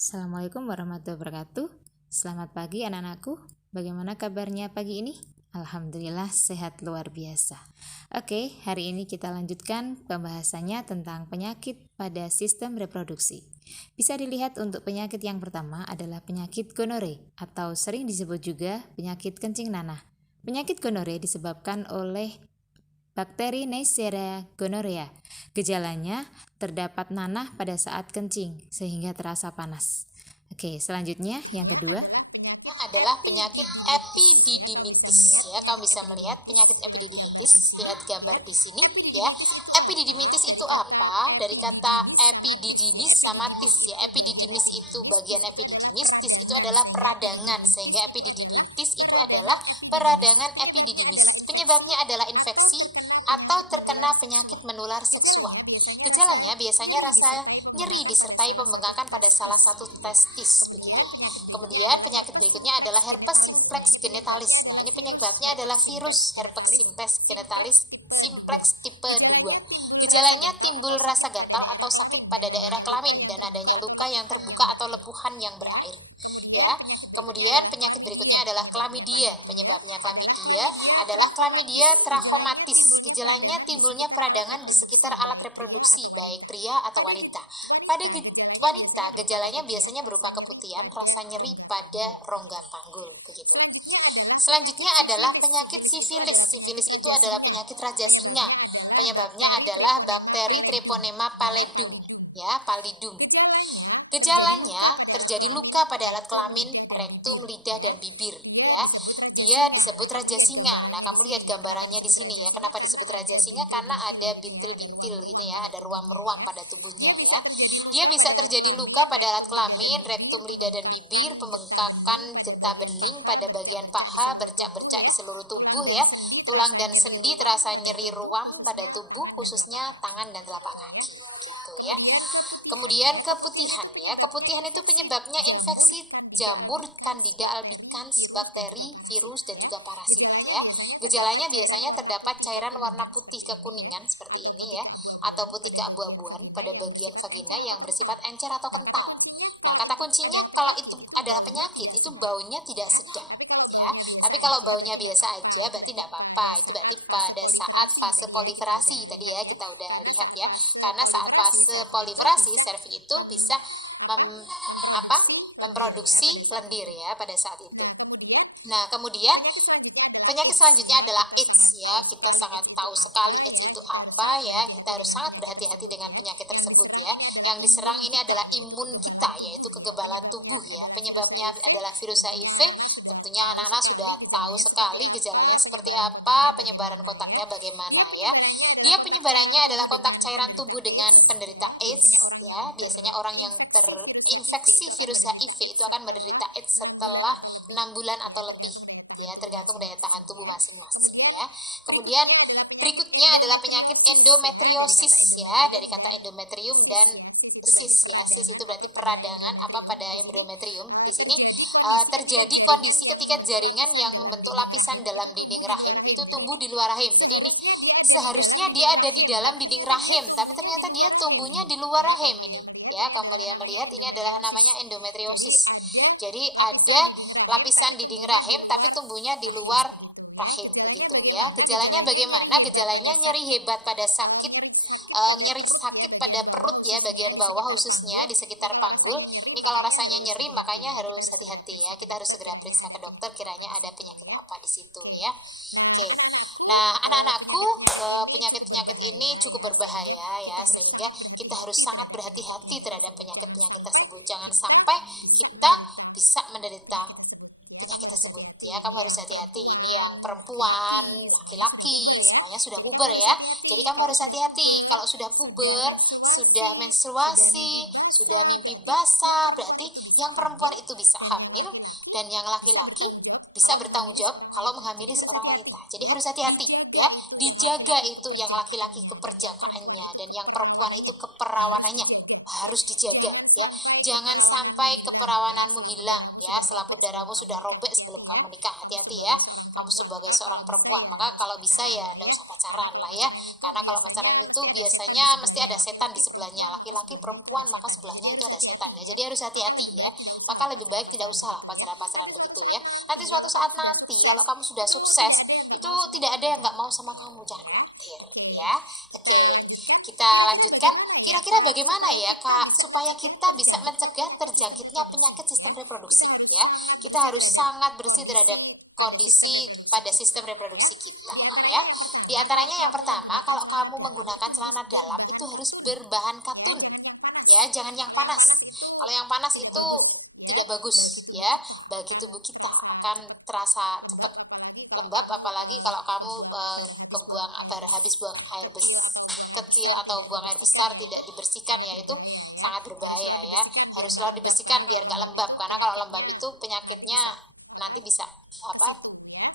Assalamualaikum warahmatullahi wabarakatuh. Selamat pagi anak-anakku. Bagaimana kabarnya pagi ini? Alhamdulillah sehat luar biasa. Oke, hari ini kita lanjutkan pembahasannya tentang penyakit pada sistem reproduksi. Bisa dilihat untuk penyakit yang pertama adalah penyakit gonore atau sering disebut juga penyakit kencing nanah. Penyakit gonore disebabkan oleh bakteri Neisseria gonorrhea. Gejalanya terdapat nanah pada saat kencing sehingga terasa panas. Oke, selanjutnya yang kedua adalah penyakit epididymitis ya. Kamu bisa melihat penyakit epididymitis, lihat gambar di sini ya. Epididymitis itu apa? Dari kata epididymis sama tis ya. Epididymis itu bagian epididymis, tis itu adalah peradangan, sehingga epididymitis itu adalah peradangan epididymis. Penyebabnya adalah infeksi atau terkena penyakit menular seksual. Gejalanya biasanya rasa nyeri disertai pembengkakan pada salah satu testis begitu. Kemudian penyakit berikutnya adalah herpes simplex genitalis. Nah, ini penyebabnya adalah virus herpes simplex genitalis simplex tipe 2. Gejalanya timbul rasa gatal atau sakit pada daerah kelamin dan adanya luka yang terbuka atau lepuhan yang berair. Ya. Kemudian penyakit berikutnya adalah klamidia. Penyebabnya klamidia adalah klamidia trachomatis. Gejalanya timbulnya peradangan di sekitar alat reproduksi baik pria atau wanita. Pada wanita, gejalanya biasanya berupa keputihan, rasa nyeri pada rongga panggul begitu. Selanjutnya adalah penyakit sifilis. Sifilis itu adalah penyakit raja singa. Penyebabnya adalah bakteri Treponema pallidum, ya, pallidum. Gejalanya terjadi luka pada alat kelamin, rektum, lidah, dan bibir. Ya, dia disebut raja singa. Nah, kamu lihat gambarannya di sini ya. Kenapa disebut raja singa? Karena ada bintil-bintil gitu ya, ada ruam-ruam pada tubuhnya ya. Dia bisa terjadi luka pada alat kelamin, rektum, lidah, dan bibir, pembengkakan getah bening pada bagian paha, bercak-bercak di seluruh tubuh ya, tulang dan sendi terasa nyeri ruam pada tubuh, khususnya tangan dan telapak kaki gitu ya. Kemudian keputihan ya. Keputihan itu penyebabnya infeksi jamur Candida albicans, bakteri, virus, dan juga parasit ya. Gejalanya biasanya terdapat cairan warna putih kekuningan seperti ini ya, atau putih keabu-abuan pada bagian vagina yang bersifat encer atau kental. Nah, kata kuncinya kalau itu adalah penyakit, itu baunya tidak sedang ya. Tapi kalau baunya biasa aja berarti tidak apa-apa. Itu berarti pada saat fase proliferasi tadi ya, kita udah lihat ya. Karena saat fase proliferasi serviks itu bisa memproduksi lendir ya pada saat itu. Nah, kemudian penyakit selanjutnya adalah AIDS ya. Kita sangat tahu sekali AIDS itu apa ya. Kita harus sangat berhati-hati dengan penyakit tersebut ya. Yang diserang ini adalah imun kita, yaitu kekebalan tubuh ya. Penyebabnya adalah virus HIV. Tentunya anak-anak sudah tahu sekali gejalanya seperti apa, penyebaran kontaknya bagaimana ya. Dia penyebarannya adalah kontak cairan tubuh dengan penderita AIDS ya. Biasanya orang yang terinfeksi virus HIV itu akan menderita AIDS setelah 6 bulan atau lebih ya, tergantung daya tahan tubuh masing-masing ya. Kemudian berikutnya adalah penyakit endometriosis ya, dari kata endometrium dan sis ya. Sis itu berarti peradangan apa pada endometrium. Di sini terjadi kondisi ketika jaringan yang membentuk lapisan dalam dinding rahim itu tumbuh di luar rahim. Jadi ini seharusnya dia ada di dalam dinding rahim, tapi ternyata dia tumbuhnya di luar rahim ini. Ya, kamu melihat ini adalah namanya endometriosis. Jadi ada lapisan dinding rahim tapi tumbuhnya di luar rahim begitu ya. Gejalanya bagaimana? Gejalanya nyeri hebat pada sakit, nyeri sakit pada perut ya, bagian bawah khususnya di sekitar panggul. Ini kalau rasanya nyeri makanya harus hati-hati ya. Kita harus segera periksa ke dokter kiranya ada penyakit apa di situ ya. Oke. Nah, anak-anakku, penyakit-penyakit ini cukup berbahaya ya, sehingga kita harus sangat berhati-hati terhadap penyakit-penyakit tersebut. Jangan sampai kita bisa menderita penyakit tersebut ya. Kamu harus hati-hati. Ini yang perempuan, laki-laki, semuanya sudah puber ya. Jadi kamu harus hati-hati. Kalau sudah puber, sudah menstruasi, sudah mimpi basah, berarti yang perempuan itu bisa hamil dan yang laki-laki bisa bertanggung jawab kalau menghamili seorang wanita. Jadi harus hati-hati ya. Dijaga itu yang laki-laki keperjakaannya dan yang perempuan itu keperawanannya. harus dijaga ya. Jangan sampai keperawananmu hilang ya, selaput darahmu sudah robek sebelum kamu menikah. Hati-hati ya, kamu sebagai seorang perempuan. Maka kalau bisa ya enggak usah pacaran lah ya, karena kalau pacaran itu biasanya mesti ada setan di sebelahnya. Laki-laki perempuan maka sebelahnya itu ada setan ya, jadi harus hati-hati ya. Maka lebih baik tidak usah lah pacaran-pacaran begitu ya. Nanti suatu saat nanti kalau kamu sudah sukses, itu tidak ada yang nggak mau sama kamu, jangan khawatir ya. Oke, kita lanjutkan. Kira-kira bagaimana ya Kak supaya kita bisa mencegah terjangkitnya penyakit sistem reproduksi ya? Kita harus sangat bersih terhadap kondisi pada sistem reproduksi kita ya. Di antaranya yang pertama, kalau kamu menggunakan celana dalam itu harus berbahan katun ya, jangan yang panas. Kalau yang panas itu tidak bagus ya bagi tubuh kita, akan terasa cepat lembab, apalagi kalau kamu habis buang air kecil atau buang air besar tidak dibersihkan ya, itu sangat berbahaya ya. Harus selalu dibersihkan biar nggak lembab, karena kalau lembab itu penyakitnya nanti bisa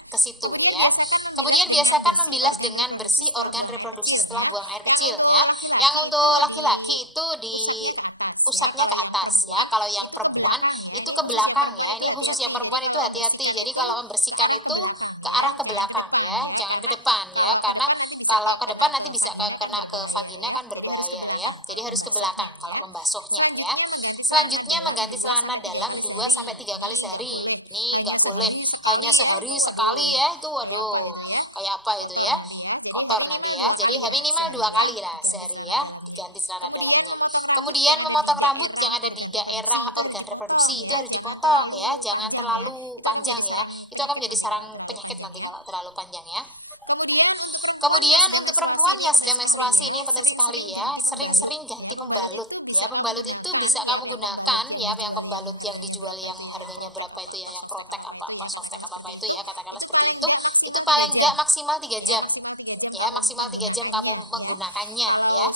ke situ ya. Kemudian biasakan membilas dengan bersih organ reproduksi setelah buang air kecil ya. Yang untuk laki-laki itu usapnya ke atas ya, kalau yang perempuan itu ke belakang ya. Ini khusus yang perempuan itu hati-hati, jadi kalau membersihkan itu ke arah ke belakang ya, jangan ke depan ya, karena kalau ke depan nanti bisa kena ke vagina, kan berbahaya ya. Jadi harus ke belakang kalau membasuhnya ya. Selanjutnya mengganti celana dalam 2-3 kali sehari. Ini nggak boleh hanya sehari sekali ya, itu waduh kayak apa itu ya, kotor nanti ya. Jadi minimal 2 kali lah sehari ya diganti celana dalamnya. Kemudian memotong rambut yang ada di daerah organ reproduksi itu harus dipotong ya, jangan terlalu panjang ya, itu akan menjadi sarang penyakit nanti kalau terlalu panjang ya. Kemudian untuk perempuan yang sedang menstruasi, ini penting sekali ya, sering-sering ganti pembalut ya. Pembalut itu bisa kamu gunakan ya, yang pembalut yang dijual yang harganya berapa itu ya, yang Protek apa-apa, Softtek apa-apa itu ya, katakanlah seperti itu paling enggak maksimal 3 jam ya, maksimal 3 jam kamu menggunakannya ya.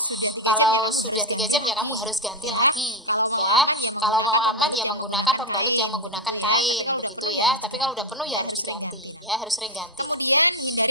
Kalau sudah 3 jam ya kamu harus ganti lagi ya. Kalau mau aman ya menggunakan pembalut yang menggunakan kain begitu ya, tapi kalau udah penuh ya harus diganti ya, harus sering ganti nanti.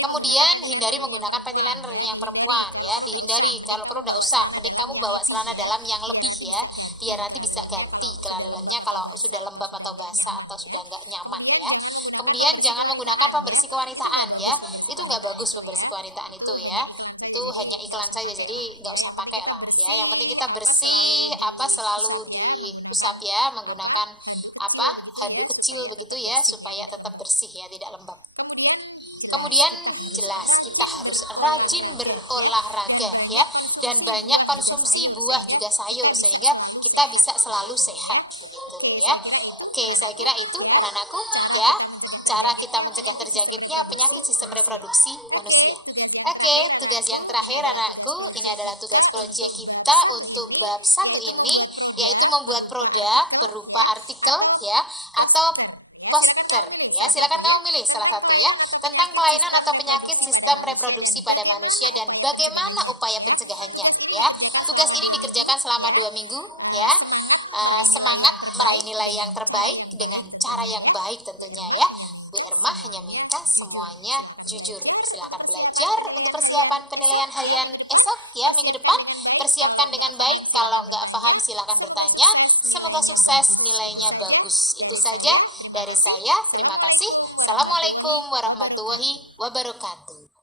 Kemudian hindari menggunakan panty liner yang perempuan ya, dihindari. Kalau perlu tidak usah, mending kamu bawa celana dalam yang lebih ya, biar nanti bisa ganti kelalelannya kalau sudah lembab atau basah atau sudah nggak nyaman ya. Kemudian jangan menggunakan pembersih kewanitaan ya, itu nggak bagus pembersih kewanitaan itu ya, itu hanya iklan saja, jadi nggak usah pakai lah ya. Yang penting kita bersih selalu diusap ya, menggunakan handuk kecil begitu ya, supaya tetap bersih ya, tidak lembab. Kemudian jelas kita harus rajin berolahraga ya, dan banyak konsumsi buah juga sayur sehingga kita bisa selalu sehat begitu ya. Oke, saya kira itu anak-anakku ya, cara kita mencegah terjangkitnya penyakit sistem reproduksi manusia. Oke, tugas yang terakhir anakku, ini adalah tugas proyek kita untuk bab 1 ini, yaitu membuat produk berupa artikel ya atau poster ya. Silakan kamu milih salah satu ya, tentang kelainan atau penyakit sistem reproduksi pada manusia dan bagaimana upaya pencegahannya ya. Tugas ini dikerjakan selama 2 minggu ya. Semangat meraih nilai yang terbaik dengan cara yang baik tentunya ya. Bu Irma hanya minta semuanya jujur. Silakan belajar untuk persiapan penilaian harian esok ya, minggu depan. Persiapkan dengan baik. Kalau nggak paham silakan bertanya. Semoga sukses, nilainya bagus. Itu saja dari saya. Terima kasih. Assalamualaikum warahmatullahi wabarakatuh.